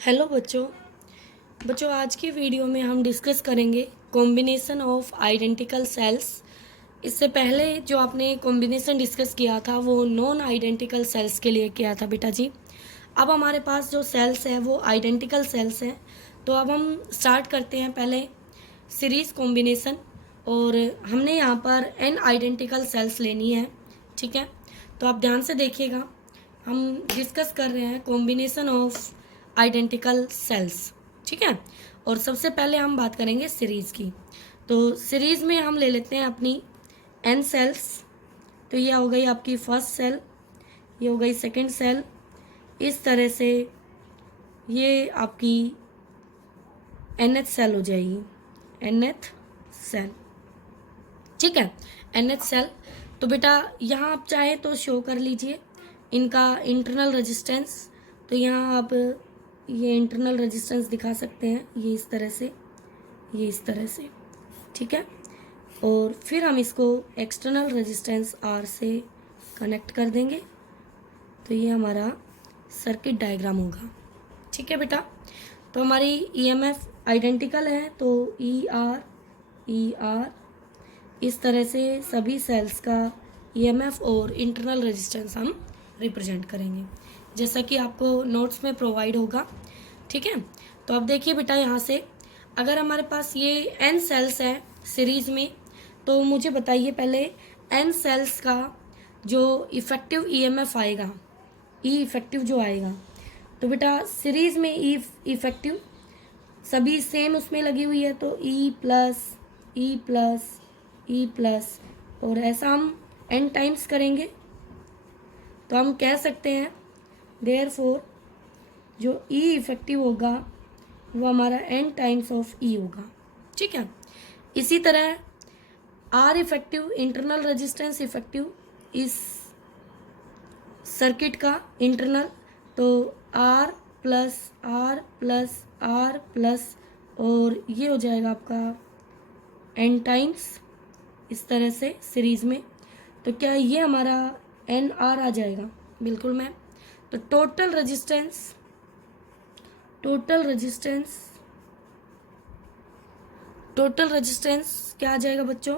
Hello बच्चों। आज की वीडियो में हम डिस्कस करेंगे कॉम्बिनेशन ऑफ आइडेंटिकल सेल्स। इससे पहले जो आपने कॉम्बिनेशन डिस्कस किया था वो नॉन आइडेंटिकल सेल्स के लिए किया था बेटा जी। अब हमारे पास जो सेल्स हैं वो आइडेंटिकल सेल्स हैं। तो अब हम स्टार्ट करते हैं पहले सीरीज़ कॉम्बिनेशन। और हमने यहाँ पर n आइडेंटिकल सेल्स लेनी है, ठीक है। तो आप ध्यान से देखिएगा, हम डिस्कस कर रहे हैं कॉम्बिनेशन ऑफ आइडेंटिकल सेल्स, ठीक है। और सबसे पहले हम बात करेंगे सीरीज़ की। तो सीरीज़ में हम ले लेते हैं अपनी n सेल्स। तो ये हो गई आपकी फर्स्ट सेल, ये हो गई सेकंड सेल, इस तरह से ये आपकी nth सेल हो जाएगी, nth सेल, ठीक है, nth सेल। तो बेटा यहाँ आप चाहे तो शो कर लीजिए इनका इंटरनल रेजिस्टेंस। तो यहाँ आप ये इंटरनल रेजिस्टेंस दिखा सकते हैं, ये इस तरह से, ये इस तरह से, ठीक है। और फिर हम इसको एक्सटर्नल रेजिस्टेंस R से कनेक्ट कर देंगे। तो ये हमारा सर्किट डायग्राम होगा, ठीक है बेटा। तो हमारी EMF आइडेंटिकल है, तो ER इस तरह से सभी सेल्स का EMF और इंटरनल रेजिस्टेंस हम रिप्रेजेंट करेंगे, जैसा कि आपको नोट्स में प्रोवाइड होगा, ठीक है। तो अब देखिए बेटा, यहाँ से अगर हमारे पास ये n सेल्स हैं सीरीज़ में, तो मुझे बताइए पहले n सेल्स का जो इफ़ेक्टिव EMF आएगा, E इफ़ेक्टिव जो आएगा। तो बेटा सीरीज़ में E इफ़ेक्टिव सभी सेम उसमें लगी हुई है, तो E plus E plus E plus, और ऐसा हम n टाइम्स करेंगे। तो हम कह सकते हैं देयरफॉर जो E इफ़ेक्टिव होगा वो हमारा n टाइम्स ऑफ E होगा, ठीक है। इसी तरह R effective, internal resistance effective इस सर्किट का इंटरनल, तो R plus R plus R plus, और ये हो जाएगा आपका n टाइम्स इस तरह से सीरीज़ में। तो क्या ये हमारा NR आ जाएगा? बिल्कुल मैम। तो टोटल रेजिस्टेंस क्या आ जाएगा बच्चों?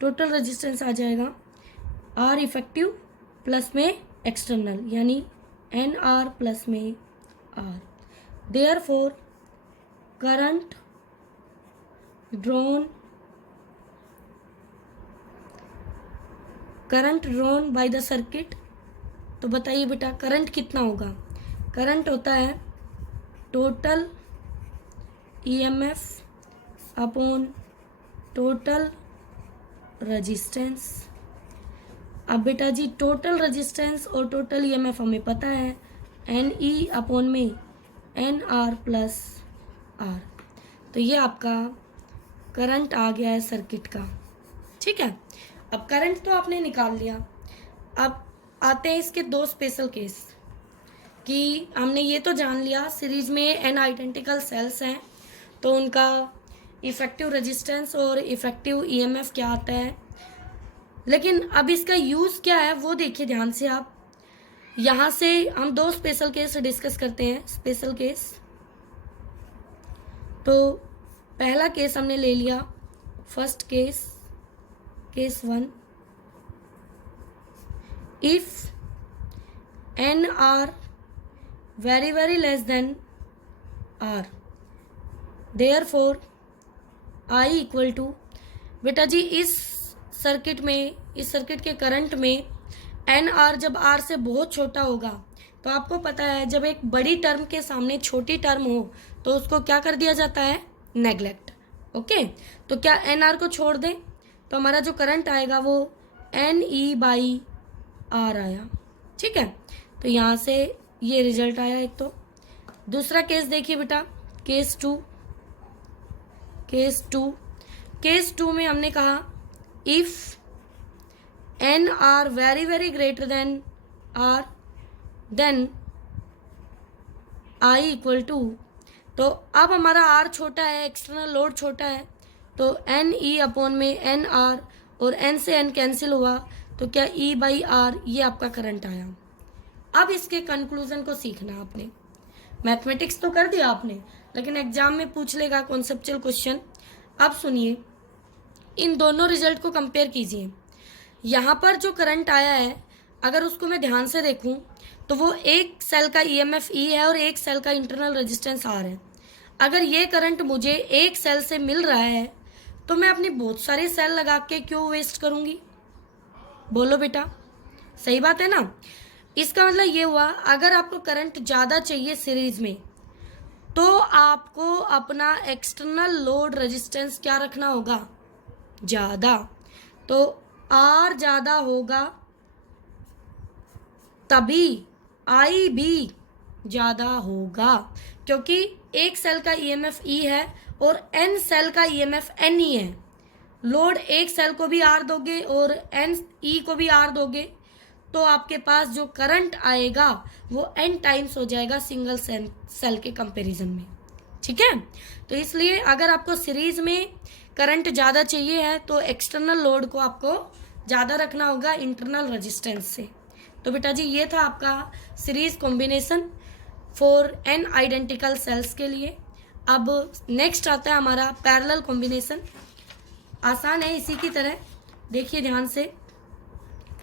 टोटल रेजिस्टेंस आ जाएगा R इफ़ेक्टिव प्लस में एक्सटर्नल, यानी NR प्लस में R। Therefore current drawn by the circuit. तो बताइए बेटा करंट कितना होगा? करंट होता है total EMF upon total resistance. अब बेटा जी टोटल रेजिस्टेंस और टोटल EMF हमें पता है, NE अपॉन में NR प्लस R। तो ये आपका करंट आ गया है सर्किट का, ठीक है। अब करंट तो आपने निकाल लिया। अब आते हैं इसके दो स्पेशल केस कि हमने ये तो जान लिया सीरीज में n आइडेंटिकल सेल्स हैं तो उनका इफ़ेक्टिव रेजिस्टेंस और इफ़ेक्टिव EMF क्या आता है, लेकिन अब इसका यूज़ क्या है वो देखिए ध्यान से आप। यहाँ से हम दो स्पेशल केस डिस्कस करते हैं। स्पेशल केस, तो पहला केस हमने ले लिया, first case, case 1, if n are very less than R, therefore I equal to, बेटा जी इस सर्किट के करंट में NR जब R से बहुत छोटा होगा, तो आपको पता है जब एक बड़ी टर्म के सामने छोटी टर्म हो तो उसको क्या कर दिया जाता है? नेग्लेक्ट। ओके, तो क्या NR को छोड़ दें तो हमारा जो करंट आएगा वो NE बाई R आया, ठीक है। तो यहाँ से ये रिजल्ट आया एक। तो दूसरा केस देखिए बेटा, केस टू में हमने कहा if n are very greater than R then I equal to, तो अब हमारा R छोटा है, एक्सटर्नल लोड छोटा है, तो NE अपॉन में NR, और N से N कैंसिल हुआ, तो क्या E बाई R ये आपका करंट आया। अब इसके कंक्लूजन को सीखना आपने। मैथमेटिक्स तो कर दिया आपने, लेकिन एग्जाम में पूछ लेगा कॉन्सेप्चुअल क्वेश्चन। अब सुनिए, इन दोनों रिजल्ट को कंपेयर कीजिए। यहाँ पर जो करंट आया है, अगर उसको मैं ध्यान से देखूँ तो वो एक सेल का ईएमएफ ई है और एक सेल का इंटरनल रेजिस्टेंस आर है। अगर ये करंट मुझे एक सेल से मिल रहा है तो मैं अपनी बहुत सारे सेल लगा के क्यों वेस्ट करूँगी? बोलो बेटा, सही बात है ना। इसका मतलब ये हुआ, अगर आपको करंट ज़्यादा चाहिए सीरीज में तो आपको अपना एक्सटर्नल लोड रेजिस्टेंस क्या रखना होगा? ज़्यादा। तो आर ज़्यादा होगा तभी आई भी ज़्यादा होगा, क्योंकि एक सेल का ईएमएफ ई है और एन सेल का ईएमएफ एन ई है। लोड एक सेल को भी आर दोगे और एन ई को भी आर दोगे तो आपके पास जो करंट आएगा वो एन टाइम्स हो जाएगा सिंगल सेल के कंपैरिजन में। ठीक है, तो इसलिए अगर आपको सीरीज में करंट ज़्यादा चाहिए है तो एक्सटर्नल लोड को आपको ज़्यादा रखना होगा इंटरनल रेजिस्टेंस से। तो बेटा जी, ये था आपका series combination for an identical cells के लिए। अब नेक्स्ट आता है हमारा पैरेलल कॉम्बिनेशन। आसान है इसी की तरह, देखिए ध्यान से।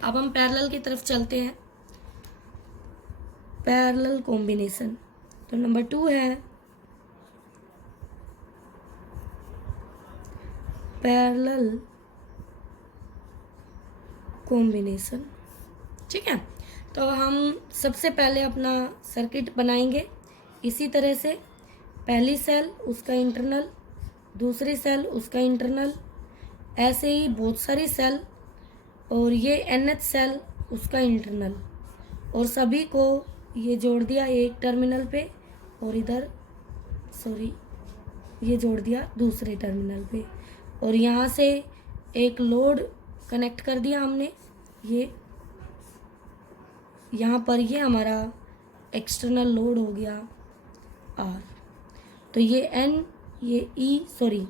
अब हम पैरेलल की तरफ चलते हैं। पैरेलल कॉम्बिनेशन तो नंबर 2 है पैरेलल कॉम्बिनेशन। ठीक है, तो हम सबसे पहले अपना सर्किट बनाएंगे इसी तरह से। पहली सेल उसका इंटरनल, दूसरी सेल उसका इंटरनल, ऐसे ही बहुत सारी सेल, और ये nth सेल उसका इंटरनल, और सभी को ये जोड़ दिया एक टर्मिनल पे और इधर ये जोड़ दिया दूसरे टर्मिनल पे, और यहाँ से एक लोड कनेक्ट कर दिया हमने। ये यहाँ पर ये हमारा एक्सटर्नल लोड हो गया आर। तो ये एन, ये ई, सॉरी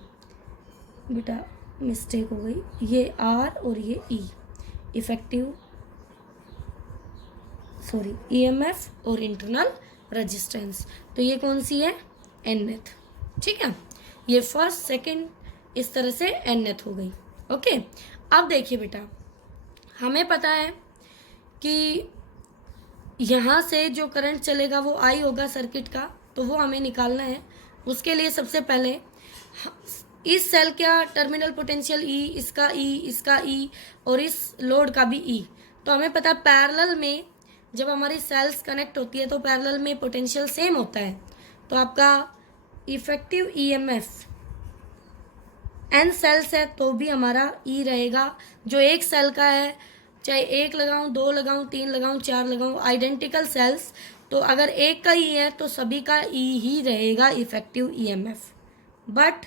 बेटा मिस्टेक हो गई, ये आर और ये ई इफेक्टिव ईएमएफ और इंटरनल रेजिस्टेंस। तो ये कौन सी है? nth। ठीक है, ये फर्स्ट सेकंड इस तरह से nth हो गई। ओके, अब देखिए बेटा, हमें पता है कि यहाँ से जो करंट चलेगा वो आई होगा सर्किट का, तो वो हमें निकालना है। उसके लिए सबसे पहले इस सेल का टर्मिनल पोटेंशियल ई, इसका ई और इस लोड का भी ई। तो हमें पता है पैरेलल में जब हमारी सेल्स कनेक्ट होती है तो पैरेलल में पोटेंशियल सेम होता है। तो आपका इफेक्टिव ईएमएफ एन सेल्स है तो भी हमारा ई रहेगा। जो एक सेल का है, चाहे एक लगाऊं, दो लगाऊं, तीन लगाऊं, चार लगाऊं, आइडेंटिकल सेल्स, तो अगर एक का ई है तो सभी का ई ही रहेगा effective EMF. But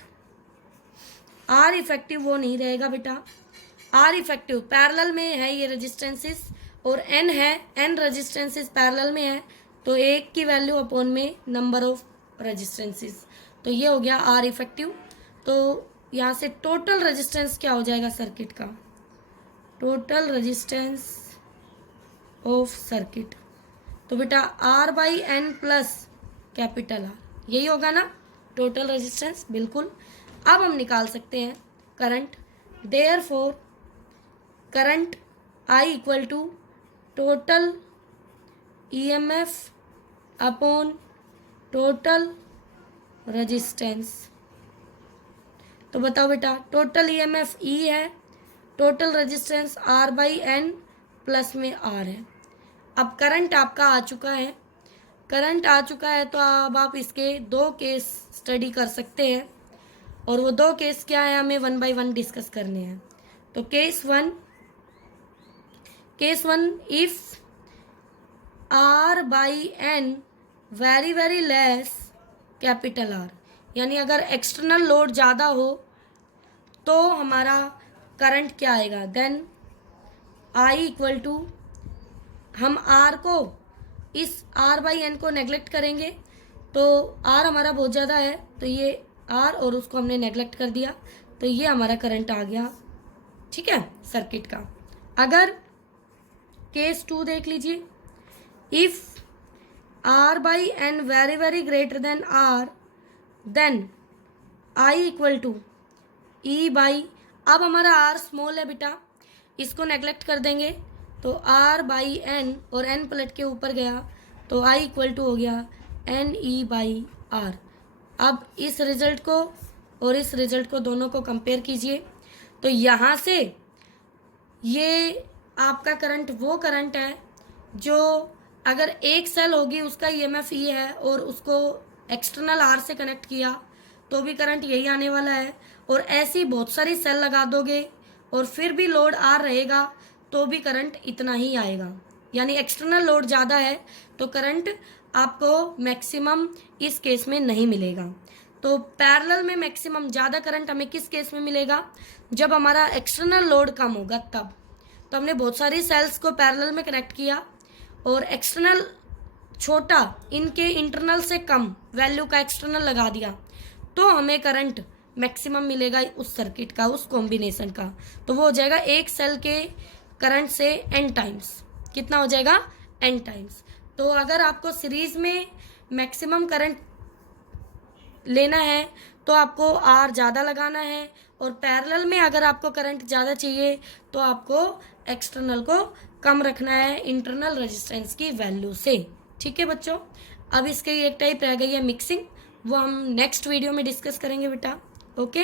R effective वो नहीं रहेगा बेटा। आर इफेक्टिव पैरेलल में है ये रेजिस्टेंसेस, और एन है, एन रेजिस्टेंसेस पैरेलल में है, तो एक की वैल्यू अपॉन में नंबर ऑफ रेजिस्टेंसेस, तो ये हो गया आर इफेक्टिव। तो यहाँ से टोटल रेजिस्टेंस क्या हो जाएगा सर्किट का? टोटल रेजिस्टेंस ऑफ सर्किट, तो बेटा R by n plus capital R, यही होगा ना टोटल रेजिस्टेंस। बिल्कुल। अब हम निकाल सकते हैं current. Therefore current I equal to total EMF upon total resistance. तो बताओ बेटा, टोटल ईएमएफ ई है, total resistance R by n plus में आर है। अब करंट आपका आ चुका है, करंट आ चुका है तो अब आप इसके दो केस स्टडी कर सकते हैं, और वो दो केस क्या है हमें 1 बाय 1 डिस्कस करने हैं। तो case one, if R by n very very less capital R, यानी अगर एक्सटर्नल लोड ज़्यादा हो तो हमारा करंट क्या आएगा? देन आई इक्वल टू, हम आर को, इस आर बाई एन को नेग्लेक्ट करेंगे तो आर हमारा बहुत ज़्यादा है, तो ये आर और उसको हमने नेग्लेक्ट कर दिया, तो ये हमारा करंट आ गया। ठीक है, सर्किट का। अगर केस 2 देख लीजिए, if R by N very very greater than R, then I equal to E by, अब हमारा R स्मॉल है बेटा, इसको नेगलेक्ट कर देंगे तो R बाई N, और N पलट के ऊपर गया तो I इक्वल टू हो गया N E बाई R। अब इस रिजल्ट को और इस रिजल्ट को दोनों को कंपेयर कीजिए, तो यहाँ से ये आपका करंट वो करंट है जो अगर एक सेल होगी उसका ईएमएफ ये है और उसको एक्सटर्नल आर से कनेक्ट किया तो भी करंट यही आने वाला है, और ऐसी बहुत सारी सेल लगा दोगे और फिर भी लोड आर रहेगा तो भी करंट इतना ही आएगा। यानी एक्सटर्नल लोड ज़्यादा है तो करंट आपको मैक्सिमम इस केस में नहीं मिलेगा। तो पैरेलल में मैक्सिमम ज़्यादा करंट हमें किस केस में मिलेगा, जब हमारा एक्सटर्नल लोड कम होगा तब। तो हमने बहुत सारी सेल्स को पैरेलल में कनेक्ट किया और एक्सटर्नल छोटा, इनके इंटरनल से कम वैल्यू का एक्सटर्नल लगा दिया तो हमें करंट मैक्सिमम मिलेगा उस सर्किट का, उस कॉम्बिनेशन का। तो वो हो जाएगा एक सेल के करंट से n टाइम्स। कितना हो जाएगा? n times. तो अगर आपको सीरीज में मैक्सिमम करंट लेना है तो आपको R ज़्यादा लगाना है, और पैरेलल में अगर आपको करंट ज़्यादा चाहिए तो आपको एक्सटर्नल को कम रखना है इंटरनल रेजिस्टेंस की वैल्यू से। ठीक है बच्चों, अब इसकी एक टाइप रह गई है मिक्सिंग, वो हम नेक्स्ट वीडियो में डिस्कस करेंगे बेटा। ओके।